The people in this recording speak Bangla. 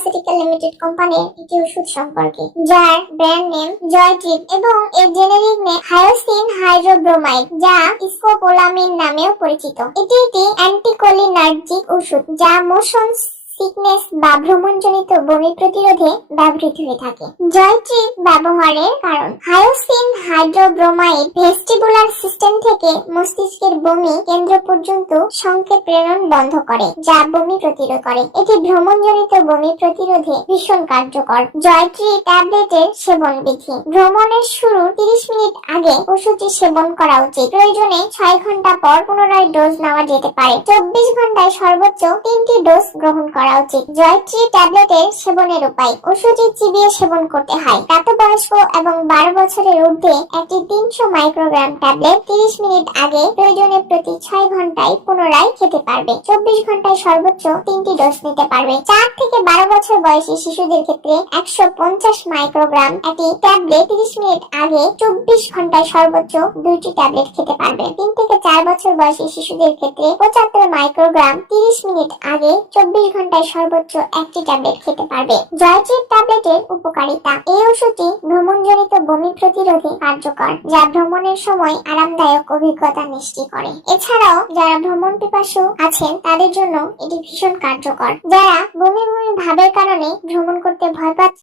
ফার্মাসিউটিক্যাল লিমিটেড কোম্পানির একটি ওষুধ সম্পর্কে, যার ব্র্যান্ড নেম জয়ট্রিপ এবং এর জেনেরিক নেম হায়োসিন হাইড্রোব্রোমাইড, যা স্কোপোলামিন নামেও পরিচিত। এটি একটি অ্যান্টিকোলিনার্জিক ওষুধ যা মোশন সিকনেস বা ভ্রমণজনিত বমি প্রতিরোধে ব্যবহৃত হয়ে থাকে। জয়ট্রিপ ব্যবহারের কারণ: হায়োসিন হাইড্রোব্রোমাইড ভেস্টিবুলার সিস্টেম থেকে মস্তিষ্কের বমি কেন্দ্র পর্যন্ত সংকেত প্রেরণ বন্ধ করে, যা বমি প্রতিরোধ করে। এটি ভ্রমণজনিত বমি প্রতিরোধে ভীষণ কার্যকর। জয়ট্রিপ ট্যাবলেটের সেবন বিধি: ভ্রমণের শুরুর 30 মিনিট আগে ওষুধটি সেবন করা উচিত। প্রয়োজনে 6 ঘন্টা পর পুনরায় ডোজ নেওয়া যেতে পারে। 24 ঘন্টায় সর্বোচ্চ 3টি ডোজ গ্রহণ করা উচিত। জয়ট্রিপ ট্যাবলেটের সেবনের উপায়: ওষুধটি চিবিয়ে সেবন করতে হয়। প্রাপ্তবয়স্ক এবং 12 বছরের ঊর্ধ্বে একটি 300 মাইক্রোগ্রাম ট্যাবলেট 30 মিনিট আগে, প্রয়োজনে প্রতি 6 ঘন্টায় পুনরায় খেতে পারবে। 24 ঘন্টায় সর্বোচ্চ 3টি ডোজ নিতে পারবে। 4 থেকে 12 বছর বয়সী শিশুদের ক্ষেত্রে 150 মাইক্রোগ্রাম একটি ট্যাবলেট 30 মিনিট আগে, 24 ঘন্টায় সর্বোচ্চ 2টি ট্যাবলেট খেতে পারবে। 3 থেকে 4 বছর বয়সী শিশুদের ক্ষেত্রে 75 মাইক্রোগ্রাম 30 মিনিট আগে, 24 ঘন্টায় সর্বোচ্চ 1টি ট্যাবলেট খেতে পারবে। জয়ট্রিপ ট্যাবলেটের উপকারিতা: এই ওষুধটি ভ্রমণজনিত বমি প্রতিরোধে কার্যকর, যা ভ্রমণের সময় আরামদায়ক অভিজ্ঞতা নিশ্চিত করে। এছাড়াও যারা ভ্রমণ পিপাসু আছেন তাদের জন্য এটি ভীষণ কার্যকর। যারা বমি বমি ভাবের কারণে ভ্রমণ করতে ভয় পাচ্ছেন